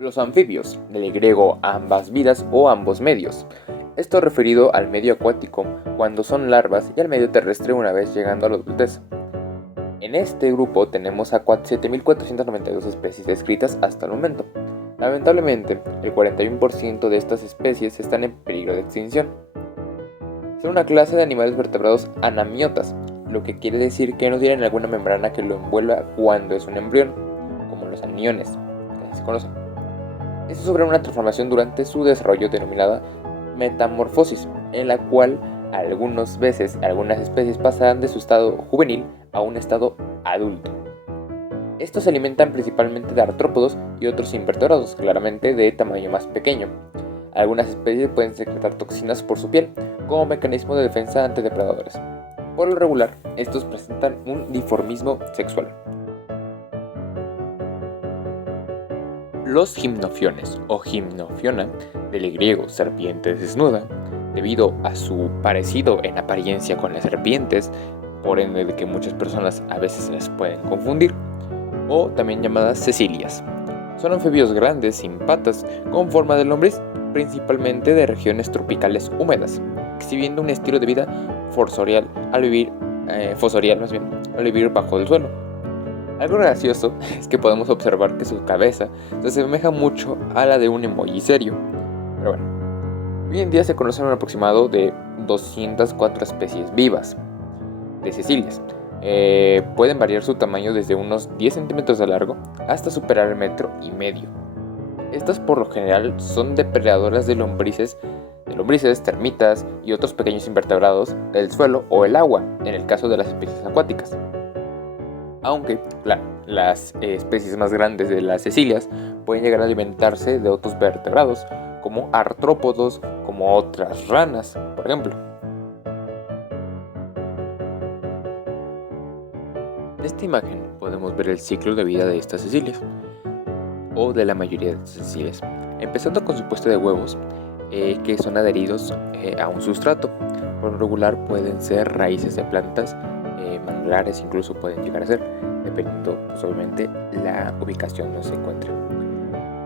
Los anfibios, del griego ambas vidas o ambos medios. Esto referido al medio acuático cuando son larvas y al medio terrestre una vez llegando a la adultez. En este grupo tenemos a 7.492 especies descritas hasta el momento. Lamentablemente, el 41% de estas especies están en peligro de extinción. Son una clase de animales vertebrados anamiotas, lo que quiere decir que no tienen alguna membrana que lo envuelva cuando es un embrión, como los aniones, que se conocen. Esto sufre una transformación durante su desarrollo denominada metamorfosis, en la cual algunas especies pasarán de su estado juvenil a un estado adulto. Estos se alimentan principalmente de artrópodos y otros invertebrados, claramente de tamaño más pequeño. Algunas especies pueden secretar toxinas por su piel, como mecanismo de defensa ante depredadores. Por lo regular, estos presentan un dimorfismo sexual. Los gimnofiones o gimnofiona, del griego serpiente desnuda, debido a su parecido en apariencia con las serpientes, por ende de que muchas personas a veces se las pueden confundir, o también llamadas cecilias. Son anfibios grandes sin patas con forma de lombriz, principalmente de regiones tropicales húmedas, exhibiendo un estilo de vida fosorial al vivir bajo el suelo. Algo gracioso es que podemos observar que su cabeza se asemeja mucho a la de un emoji serio. Pero bueno, hoy en día se conocen un aproximado de 204 especies vivas de cecilias. Pueden variar su tamaño desde unos 10 centímetros de largo hasta superar el 1,5 metros. Estas por lo general son depredadoras de lombrices, termitas y otros pequeños invertebrados del suelo o el agua, en el caso de las especies acuáticas. Aunque, claro, las especies más grandes de las cecilias pueden llegar a alimentarse de otros vertebrados, como artrópodos, como otras ranas, por ejemplo. En esta imagen podemos ver el ciclo de vida de estas cecilias, o de la mayoría de estas cecilias, empezando con su puesta de huevos, que son adheridos a un sustrato. Por lo regular pueden ser raíces de plantas, manglares incluso pueden llegar a ser, dependiendo pues, obviamente la ubicación donde se encuentran.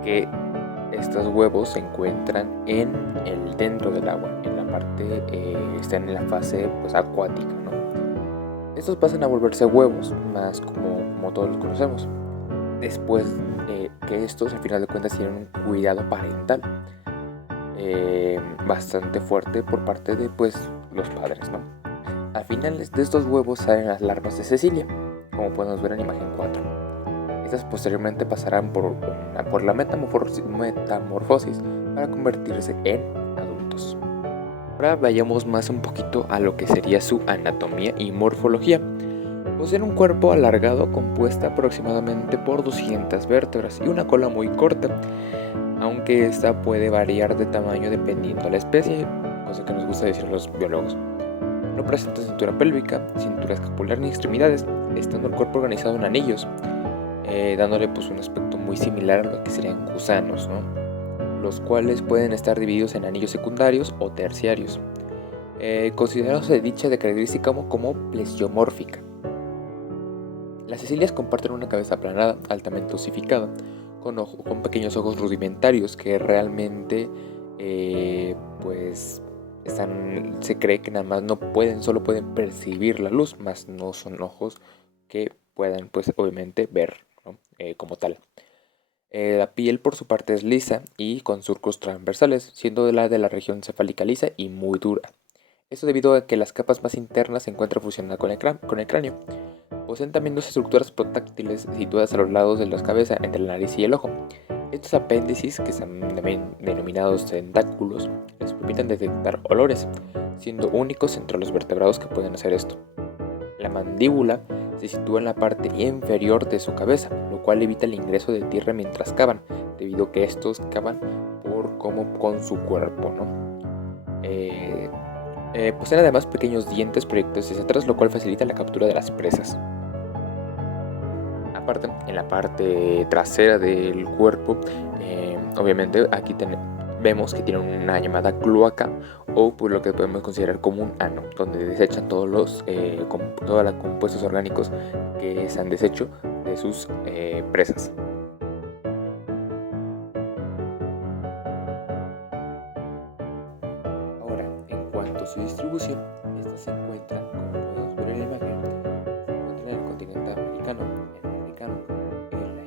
Que estos huevos se encuentran dentro del agua, en la parte, están en la fase pues, acuática, ¿no? Estos pasan a volverse huevos, más como todos los conocemos. Después que estos al final de cuentas tienen un cuidado parental bastante fuerte por parte de pues los padres, ¿no? Al final de estos huevos salen las larvas de Cecilia, como podemos ver en imagen 4. Estas posteriormente pasarán por la metamorfosis para convertirse en adultos. Ahora vayamos más un poquito a lo que sería su anatomía y morfología. Poseen un cuerpo alargado compuesta aproximadamente por 200 vértebras y una cola muy corta, aunque esta puede variar de tamaño dependiendo de la especie, cosa que nos gusta decir a los biólogos. No presenta cintura pélvica, cintura escapular ni extremidades, estando el cuerpo organizado en anillos, dándole pues un aspecto muy similar a lo que serían gusanos, ¿no? Los cuales pueden estar divididos en anillos secundarios o terciarios, considerándose dicha de característica como plesiomórfica. Las cecilias comparten una cabeza aplanada, altamente osificada, con pequeños ojos rudimentarios que realmente pues se cree que nada más solo pueden percibir la luz, más no son ojos que puedan pues obviamente ver, ¿no? Como tal. La piel por su parte es lisa y con surcos transversales, siendo la de la región cefálica lisa y muy dura. Esto debido a que las capas más internas se encuentran fusionadas con el cráneo. Poseen también dos estructuras protáctiles situadas a los lados de la cabeza, entre la nariz y el ojo. Estos apéndices, que son también denominados tentáculos, les permiten detectar olores, siendo únicos entre los vertebrados que pueden hacer esto. La mandíbula se sitúa en la parte inferior de su cabeza, lo cual evita el ingreso de tierra mientras cavan, debido a que estos cavan con su cuerpo, ¿no? Poseen además pequeños dientes proyectados hacia atrás, lo cual facilita la captura de las presas. Aparte, en la parte trasera del cuerpo, obviamente aquí vemos que tienen una llamada cloaca, o por lo que podemos considerar como un ano, donde desechan todos los compuestos orgánicos que se han deshecho de sus presas.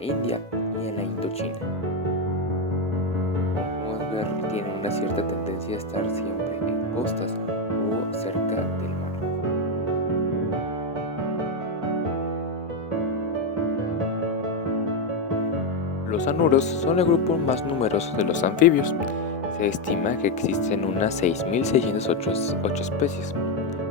India y en la Indochina. Como podemos ver, tiene una cierta tendencia a estar siempre en costas o cerca del mar. Los anuros son el grupo más numeroso de los anfibios. Se estima que existen unas 6.608 especies,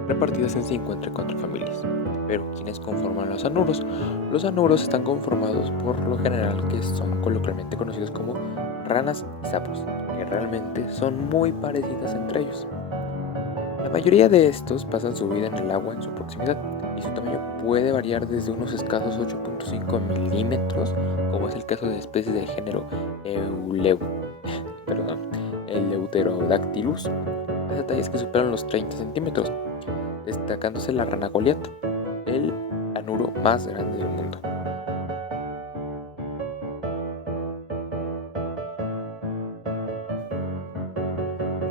repartidas en 54 familias. Pero, ¿quiénes conforman los anuros? Los anuros están conformados por lo general que son coloquialmente conocidos como ranas y sapos, que realmente son muy parecidas entre ellos. La mayoría de estos pasan su vida en el agua en su proximidad, y su tamaño puede variar desde unos escasos 8.5 milímetros, como es el caso de especies del género Eleuterodactylus, hasta tallas que superan los 30 centímetros, destacándose la rana Goliat, el anuro más grande del mundo.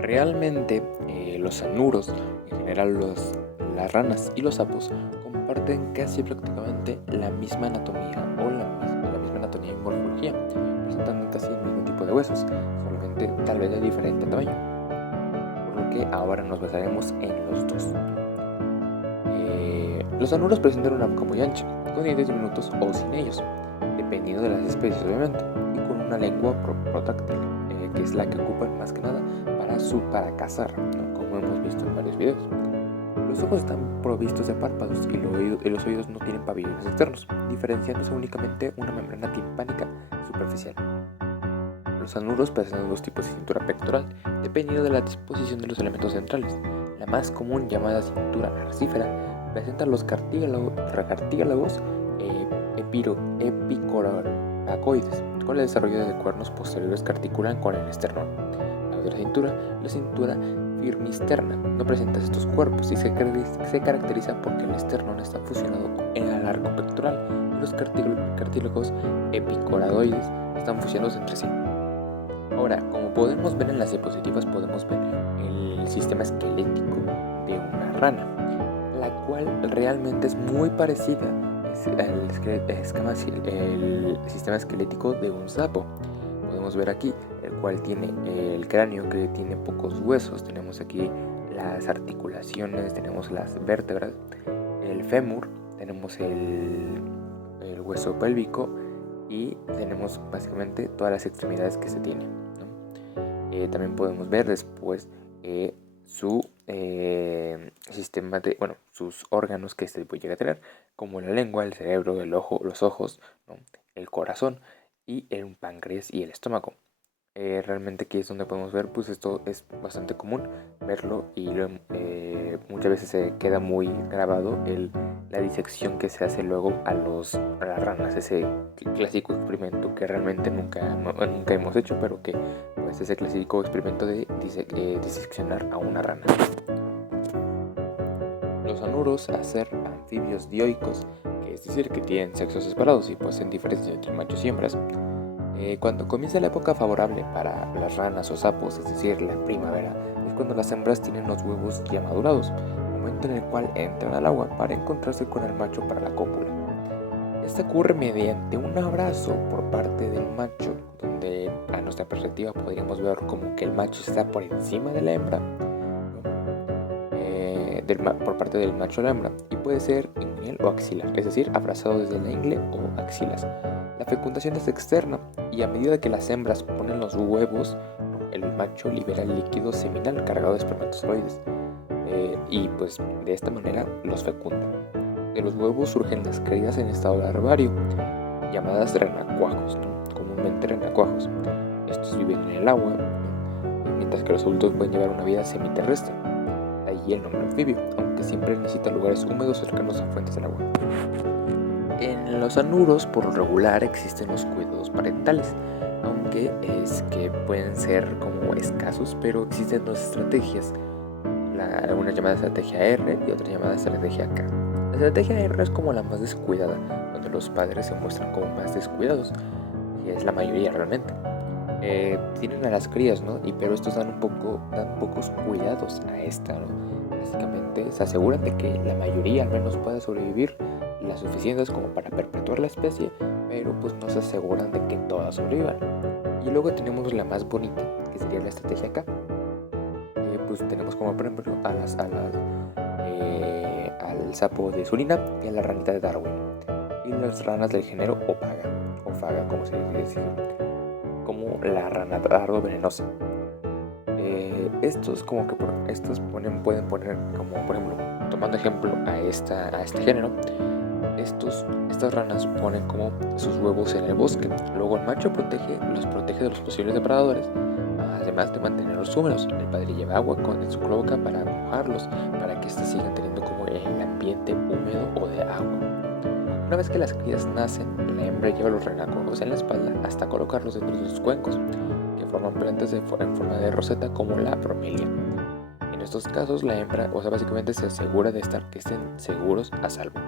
Realmente los anuros, en general las ranas y los sapos, comparten casi prácticamente la misma anatomía o la misma anatomía y morfología, presentando casi el mismo tipo de huesos, solamente tal vez de diferente tamaño, por lo que ahora nos basaremos en los dos. Los anuros presentan una boca muy ancha, con dientes diminutos o sin ellos, dependiendo de las especies obviamente, y con una lengua protráctil, que es la que ocupan más que nada para cazar, ¿no? Como hemos visto en varios videos. Los ojos están provistos de párpados y los oídos no tienen pabellones externos, diferenciándose únicamente una membrana timpánica superficial. Los anuros presentan dos tipos de cintura pectoral, dependiendo de la disposición de los elementos centrales. La más común, llamada cintura arcífera, presenta los cartílagos epicoracoides, con el desarrollo de cuernos posteriores que articulan con el esternón. La otra cintura, la cintura firmisterna, no presenta estos cuerpos y se caracteriza porque el esternón está fusionado en el arco pectoral y los cartílagos epicoracoides están fusionados entre sí. Ahora, como podemos ver en las diapositivas, podemos ver el sistema esquelético de una rana, la cual realmente es muy parecida al sistema esquelético de un sapo. Podemos ver aquí, el cual tiene el cráneo que tiene pocos huesos, tenemos aquí las articulaciones, tenemos las vértebras, el fémur, tenemos el hueso pélvico y tenemos básicamente todas las extremidades que se tienen, ¿no? También podemos ver después su sistema de, sus órganos que se puede llegar a tener, como la lengua, el cerebro, el ojo, los ojos, ¿no? El corazón y el páncreas y el estómago. Realmente aquí es donde podemos ver, pues esto es bastante común verlo y muchas veces se queda muy grabado la disección que se hace luego a las ranas, ese clásico experimento que realmente nunca hemos hecho, pero que pues ese clásico experimento de diseccionar a una rana. Los anuros, al ser anfibios dioicos, es decir, que tienen sexos separados y poseen diferencias entre machos y hembras, cuando comienza la época favorable para las ranas o sapos, es decir, la primavera, es cuando las hembras tienen los huevos ya madurados, momento en el cual entran al agua para encontrarse con el macho para la cópula. Esto ocurre mediante un abrazo por parte del macho, donde a nuestra perspectiva podríamos ver como que el macho está por encima de la hembra, por parte del macho a la hembra, y puede ser inguinal o axilar, es decir, abrazado desde la ingle o axilas. La fecundación es externa y a medida que las hembras ponen los huevos, el macho libera el líquido seminal cargado de espermatozoides y pues de esta manera los fecunda. De los huevos surgen las crías en estado larvario, llamadas renacuajos, ¿no? Comúnmente renacuajos. Estos viven en el agua, ¿no? Mientras que los adultos pueden llevar una vida semiterrestre. Allí el nombre anfibio, aunque siempre necesita lugares húmedos cercanos a fuentes del agua. En los anuros, por lo regular, existen los cuidados parentales, aunque es que pueden ser como escasos, pero existen dos estrategias, una llamada estrategia R y otra llamada estrategia K. La estrategia R es como la más descuidada, donde los padres se muestran como más descuidados, y es la mayoría realmente. Tienen a las crías, ¿no? Pero estos dan pocos cuidados a esta, ¿no? Básicamente se aseguran de que la mayoría al menos pueda sobrevivir las suficientes como para perpetuar la especie pero pues no se aseguran de que todas sobrevivan. Y luego tenemos la más bonita, que sería la estrategia acá. Pues tenemos como por ejemplo al sapo de Surinam y a la ranita de Darwin, y las ranas del género Ophaga, como se dice, como la rana dardo venenosa. Estos como que pueden poner como por ejemplo, tomando ejemplo a este género, estas ranas ponen como sus huevos en el bosque. Luego el macho los protege de los posibles depredadores, además de mantenerlos húmedos. El padre lleva agua en su cloaca para mojarlos, para que éstas sigan teniendo como el ambiente húmedo o de agua. Una vez que las crías nacen, la hembra lleva los renacuajos en la espalda hasta colocarlos dentro de sus cuencos, que forman plantas en forma de roseta como la bromelia. En estos casos, la hembra, básicamente se asegura de que estén seguros a salvo.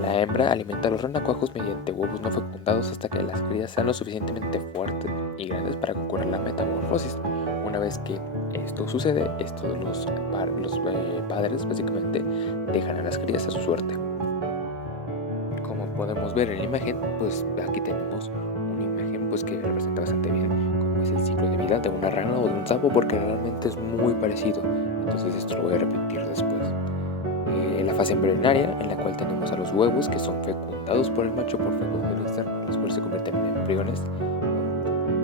La hembra alimenta a los renacuajos mediante huevos no fecundados hasta que las crías sean lo suficientemente fuertes y grandes para concurrir la metamorfosis. Una vez que esto sucede, los padres básicamente dejan a las crías a su suerte. Como podemos ver en la imagen, pues aquí tenemos una imagen pues que representa bastante bien cómo es el ciclo de vida de una rana o de un sapo, porque realmente es muy parecido. Entonces esto lo voy a repetir después. La fase embrionaria, en la cual tenemos a los huevos que son fecundados por el macho por fecundación externa, los cuales se convierten en embriones,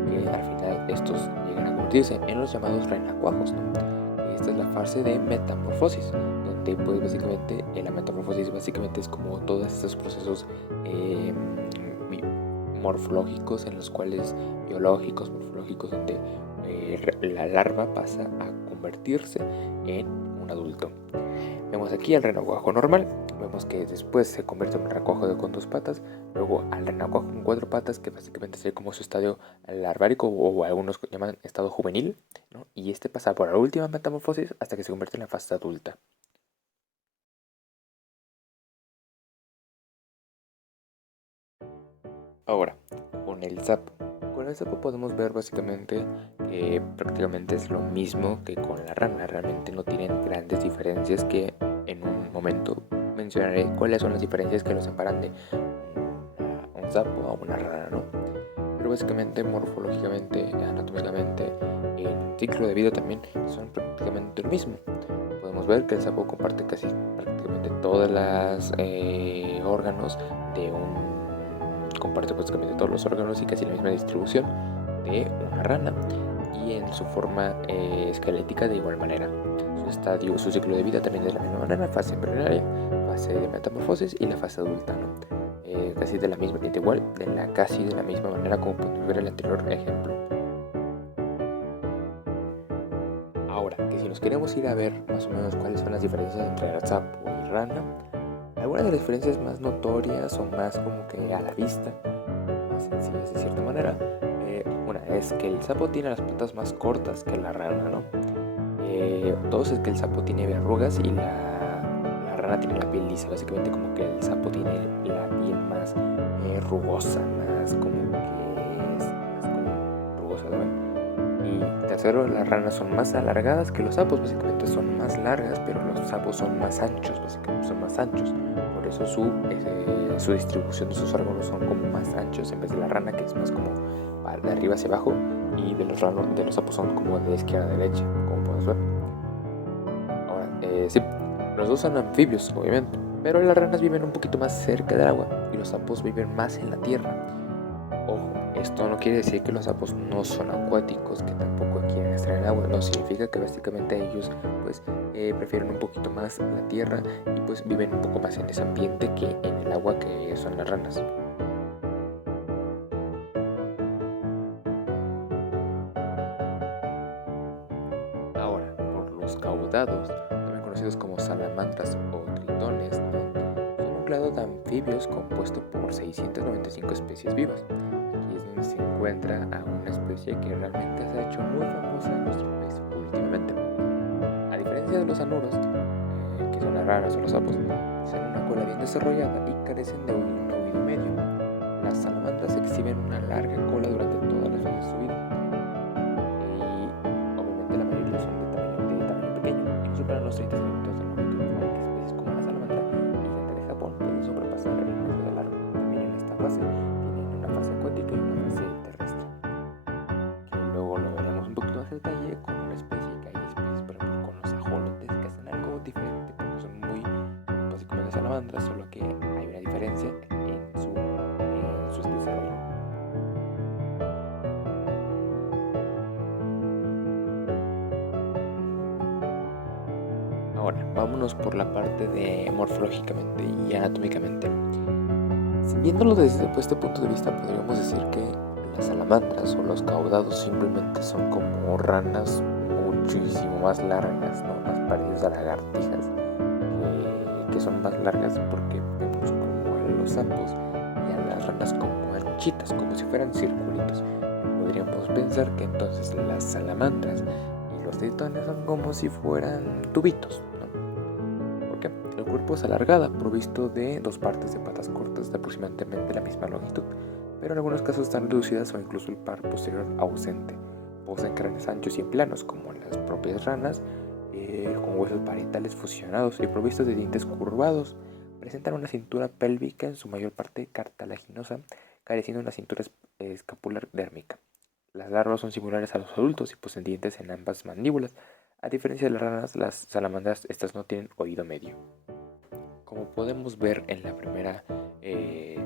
que al final estos llegan a convertirse en los llamados renacuajos, ¿no? Esta es la fase de metamorfosis, donde pues básicamente la metamorfosis básicamente es como todos estos procesos morfológicos en los cuales morfológicos, donde la larva pasa a convertirse en un adulto. Vemos aquí al renacuajo normal, vemos que después se convierte en un renacuajo con 2 patas, luego al renacuajo con 4 patas, que básicamente sería como su estadio larvárico, o algunos llaman estado juvenil, ¿no? Y este pasa por la última metamorfosis hasta que se convierte en la fase adulta. Ahora, con el sapo. Con el sapo podemos ver básicamente que prácticamente es lo mismo que con la rana. Realmente no tienen grandes diferencias, que en un momento mencionaré cuáles son las diferencias que los separan de un sapo a una rana, ¿no? Pero básicamente morfológicamente, anatómicamente, en ciclo de vida también son prácticamente lo mismo. Podemos ver que el sapo comparte casi prácticamente todas las órganos de comparte prácticamente todos los órganos y casi la misma distribución de una rana, y en su forma esquelética de igual manera. Su ciclo de vida también es de la misma manera: fase embrionaria, fase de metamorfosis y la fase adulta, ¿no? Casi de la misma manera como podemos ver en el anterior ejemplo. Ahora, que si nos queremos ir a ver más o menos cuáles son las diferencias entre el sapo y rana, algunas de las diferencias más notorias o más como que a la vista, más sencillas de cierta manera, una es que el sapo tiene las patas más cortas que la rana, ¿no? Dos es que el sapo tiene verrugas y la rana tiene la piel lisa. Básicamente como que el sapo tiene la piel más rugosa, más como rugosa, ¿no? Y tercero, las ranas son más alargadas que los sapos. Básicamente son más largas, pero los sapos son más anchos, básicamente son más anchos. Por eso su distribución de sus órganos son como más anchos, en vez de la rana, que es más como de arriba hacia abajo, y de los sapos son como de izquierda a derecha, como puedes ver. Ahora, sí, los dos son anfibios, obviamente, pero las ranas viven un poquito más cerca del agua y los sapos viven más en la tierra. Ojo, esto no quiere decir que los sapos no son acuáticos, que tampoco quieren estar en el agua. No, significa que básicamente ellos pues prefieren un poquito más la tierra y pues viven un poco más en ese ambiente que en el agua, que son las ranas. Ahora, por los caudados, también conocidos como salamandras o tritones, ¿no? Son un clado de anfibios compuesto por 695 especies vivas. Aquí es donde se encuentra a una especie que realmente se ha hecho muy famosa en nuestro país últimamente. A diferencia de los anuros, que son las ranas o los sapos, tienen una cola bien desarrollada y carecen de un oído medio. Las salamandras exhiben una larga cola durante todas las fases de su vida. Y obviamente la mayoría son de tamaño pequeño y no superan los 30 centímetros de longitud, aunque especies como la salamandra gigante de Japón pueden sobrepasar el metro de largo. También en esta fase fase tienen una fase acuática y una fase terrestre, que luego lo veremos un poquito más en detalle con una especie, que hay especies, por ejemplo, con los ajolotes, que hacen algo diferente, porque son muy básicamente salamandras, solo que hay una diferencia en su desarrollo. Ahora, vámonos por la parte de morfológicamente y anatómicamente. Viéndolo desde este punto de vista, podríamos decir que las salamandras o los caudados simplemente son como ranas muchísimo más largas, ¿no? Más parecidas a lagartijas, que son más largas porque vemos como a los sapos y a las ranas como anchitas, como si fueran circulitos. Podríamos pensar que entonces las salamandras y los tritones son como si fueran tubitos, ¿no? ¿Por qué? El cuerpo es alargada, provisto de dos partes de patas cortas de aproximadamente la misma longitud, pero en algunos casos están reducidas o incluso el par posterior ausente. Poseen cráneos anchos y planos, como las propias ranas, con huesos parietales fusionados y provistos de dientes curvados. Presentan una cintura pélvica en su mayor parte cartilaginosa, careciendo de una cintura escapular dérmica. Las larvas son similares a los adultos y poseen dientes en ambas mandíbulas. A diferencia de las ranas, las salamandras estas no tienen oído medio. Como podemos ver en la primera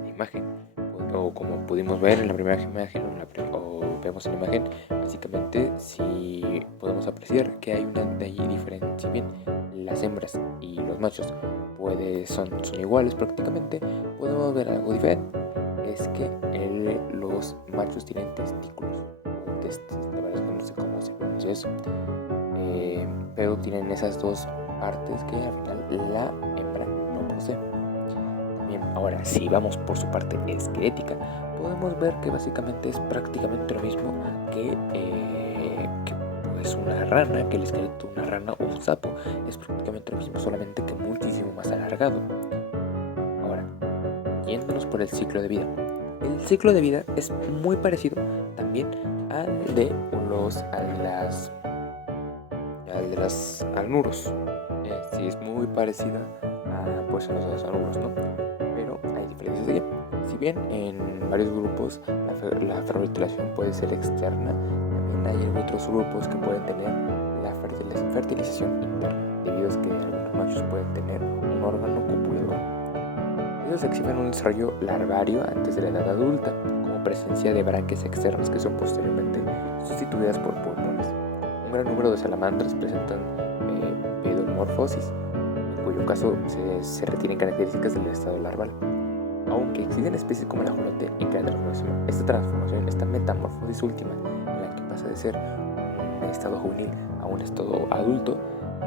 imagen, o como pudimos ver en la primera imagen, o vemos en la imagen, básicamente sí podemos apreciar que hay una de allí diferencia. Si bien las hembras y los machos son iguales prácticamente, podemos ver algo diferente. Es que los machos tienen testículos, o testes, la verdad es que no sé cómo se pronuncia eso, pero tienen esas dos partes que al final la hembra no posee. También, ahora, si vamos por su parte esquelética, podemos ver que básicamente es prácticamente lo mismo que pues una rana, que el esqueleto de una rana o un sapo. Es prácticamente lo mismo, solamente que muchísimo más alargado. Ahora, yéndonos por el ciclo de vida. El ciclo de vida es muy parecido también al de los alnuros. Sí, es muy parecida a pues, los alnuros, ¿no? Pero hay diferencias aquí. Si bien en varios grupos la fertilización puede ser externa, también hay otros grupos que pueden tener la fertilización interna, debido a que algunos machos pueden tener un órgano copulador. Ellos exhiben un desarrollo larvario antes de la edad adulta, como presencia de branquias externas que son posteriormente sustituidas por pulmones. Un gran número de salamandras presentan pedomorfosis, en cuyo caso se retienen características del estado larval. Aunque existen especies como el ajolote en que esta metamorfosis última, en la que pasa de ser un estado juvenil a un estado adulto,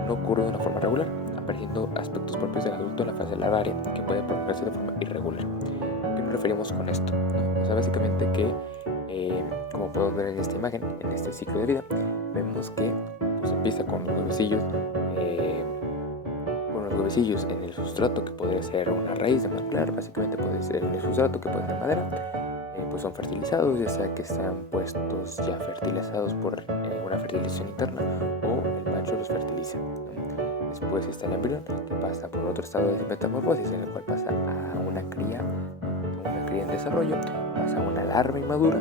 no ocurre de una forma regular, apareciendo aspectos propios del adulto en la fase larvaria que puede prolongarse de forma irregular. ¿A qué nos referimos con esto? ¿No? O sea, básicamente que, como podemos ver en esta imagen, en este ciclo de vida, vemos que pues, empieza con los huevecillos en el sustrato, que podría ser una raíz de manglar, básicamente puede ser en el sustrato, que puede ser madera, pues son fertilizados, ya sea que sean puestos ya fertilizados por una fertilización interna o el macho los fertiliza. Después está el embrión, que pasa por otro estado de metamorfosis, en el cual pasa a una cría en desarrollo, pasa a una larva inmadura,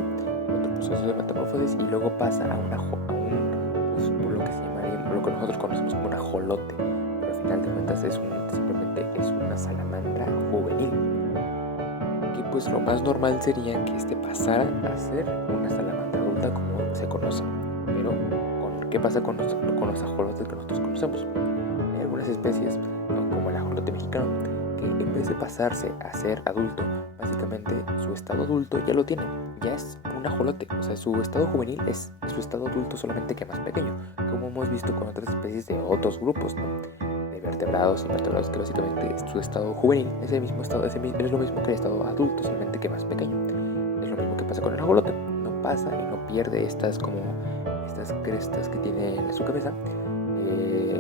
otro proceso de metamorfosis, y luego pasa a pues, por lo que se llamaría, lo que nosotros conocemos como un ajolote, pero al final de cuentas simplemente es una salamandra juvenil, que pues lo más normal sería que pasara a ser una salamandra adulta como se conoce. Pero ¿qué pasa con los ajolotes que nosotros conocemos? Hay algunas especies, ¿no?, como el ajolote mexicano, que en vez de pasarse a ser adulto, básicamente su estado adulto ya lo tiene, ya es un ajolote. O sea, su estado juvenil es su estado adulto, solamente que más pequeño, como hemos visto con otras especies de otros grupos, ¿no?, de vertebrados y invertebrados, que básicamente su estado juvenil es el mismo estado, es lo mismo que el estado adulto, solamente que más pequeño. Es lo mismo que pasa con el ajolote, no pasa y no pierde estas crestas que tiene en su cabeza,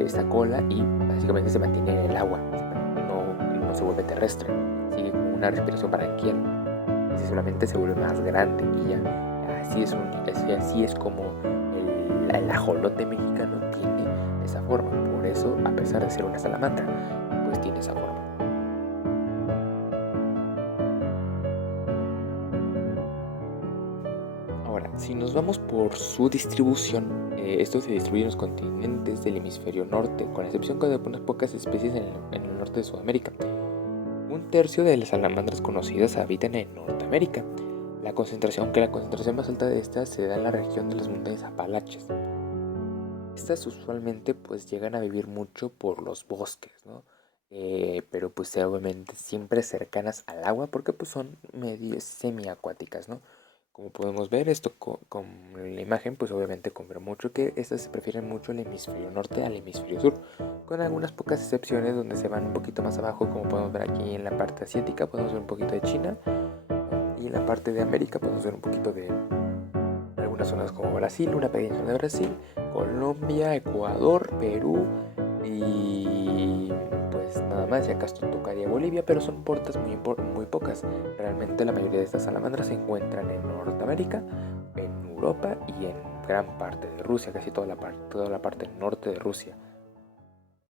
esta cola, y básicamente se mantiene en el agua, no se vuelve terrestre, sigue como una respiración branquial, y solamente se vuelve más grande, y ya así es como el ajolote mexicano tiene esa forma. Por eso, a pesar de ser una salamandra, pues tiene esa forma. Si nos vamos por su distribución, estos se distribuyen en los continentes del hemisferio norte, con excepción de unas pocas especies en el norte de Sudamérica. Un tercio de las salamandras conocidas habitan en Norteamérica. Aunque la concentración más alta de estas se da en la región de las montañas Apalaches. Estas usualmente pues llegan a vivir mucho por los bosques, ¿no? Pero pues obviamente siempre cercanas al agua porque pues son medio semiacuáticas, ¿no? Como podemos ver esto con la imagen, pues obviamente confirma mucho que estas se prefieren mucho el hemisferio norte al hemisferio sur, con algunas pocas excepciones donde se van un poquito más abajo, como podemos ver aquí en la parte asiática, podemos ver un poquito de China, y en la parte de América podemos ver un poquito de algunas zonas como Brasil, una pequeña zona de Brasil, Colombia, Ecuador, Perú y pues nada más. Y acá tocaría Bolivia, pero son portas muy pocas. Realmente la mayoría de estas salamandras se encuentran en Norteamérica, en Europa y en gran parte de Rusia, casi toda la parte norte de Rusia.